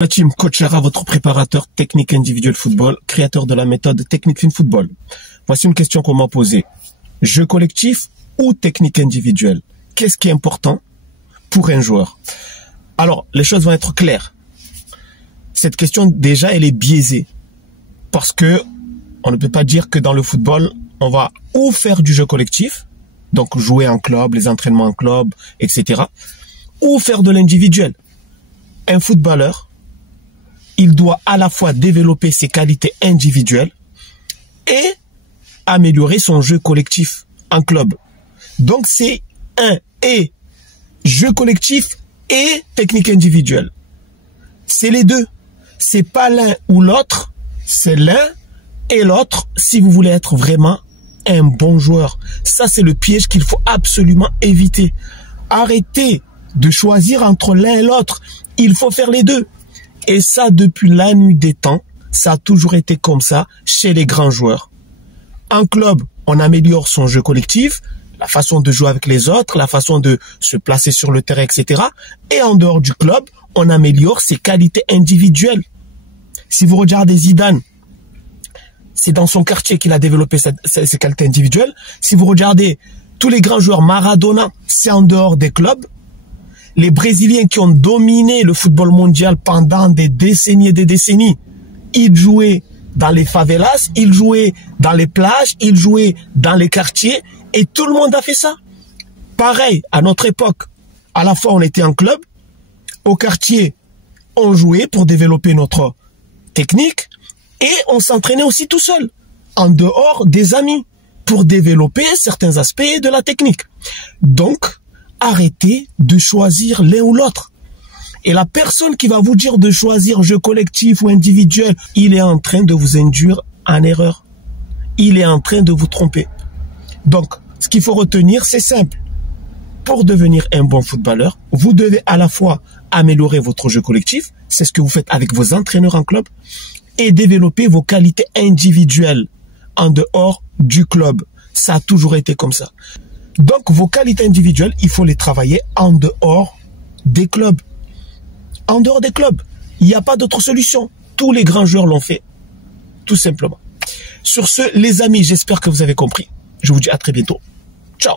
La team Coach Lara, votre préparateur technique individuel football, créateur de la méthode Technique Fin Football. Voici une question qu'on m'a posée. Jeu collectif ou technique individuelle? Qu'est-ce qui est important pour un joueur? Alors, les choses vont être claires. Cette question, déjà, elle est biaisée. Parce que on ne peut pas dire que dans le football, on va ou faire du jeu collectif, donc jouer en club, les entraînements en club, etc., ou faire de l'individuel. Un footballeur, il doit à la fois développer ses qualités individuelles et améliorer son jeu collectif en club. Donc c'est et jeu collectif et technique individuelle. C'est les deux. C'est pas l'un ou l'autre, c'est l'un et l'autre si vous voulez être vraiment un bon joueur. Ça, c'est le piège qu'il faut absolument éviter. Arrêtez de choisir entre l'un et l'autre. Il faut faire les deux. Et ça, depuis la nuit des temps, ça a toujours été comme ça chez les grands joueurs. En club, on améliore son jeu collectif, la façon de jouer avec les autres, la façon de se placer sur le terrain, etc. Et en dehors du club, on améliore ses qualités individuelles. Si vous regardez Zidane, c'est dans son quartier qu'il a développé ses qualités individuelles. Si vous regardez tous les grands joueurs, Maradona, c'est en dehors des clubs. Les Brésiliens qui ont dominé le football mondial pendant des décennies et des décennies, ils jouaient dans les favelas, ils jouaient dans les plages, ils jouaient dans les quartiers et tout le monde a fait ça. Pareil, à notre époque, à la fois on était en club, au quartier, on jouait pour développer notre technique et on s'entraînait aussi tout seul, en dehors des amis, pour développer certains aspects de la technique. Donc, arrêtez de choisir l'un ou l'autre. Et la personne qui va vous dire de choisir jeu collectif ou individuel, il est en train de vous induire en erreur. Il est en train de vous tromper. Donc, ce qu'il faut retenir, c'est simple. Pour devenir un bon footballeur, vous devez à la fois améliorer votre jeu collectif, c'est ce que vous faites avec vos entraîneurs en club, et développer vos qualités individuelles en dehors du club. Ça a toujours été comme ça. Donc, vos qualités individuelles, il faut les travailler en dehors des clubs. En dehors des clubs. Il n'y a pas d'autre solution. Tous les grands joueurs l'ont fait. Tout simplement. Sur ce, les amis, j'espère que vous avez compris. Je vous dis à très bientôt. Ciao.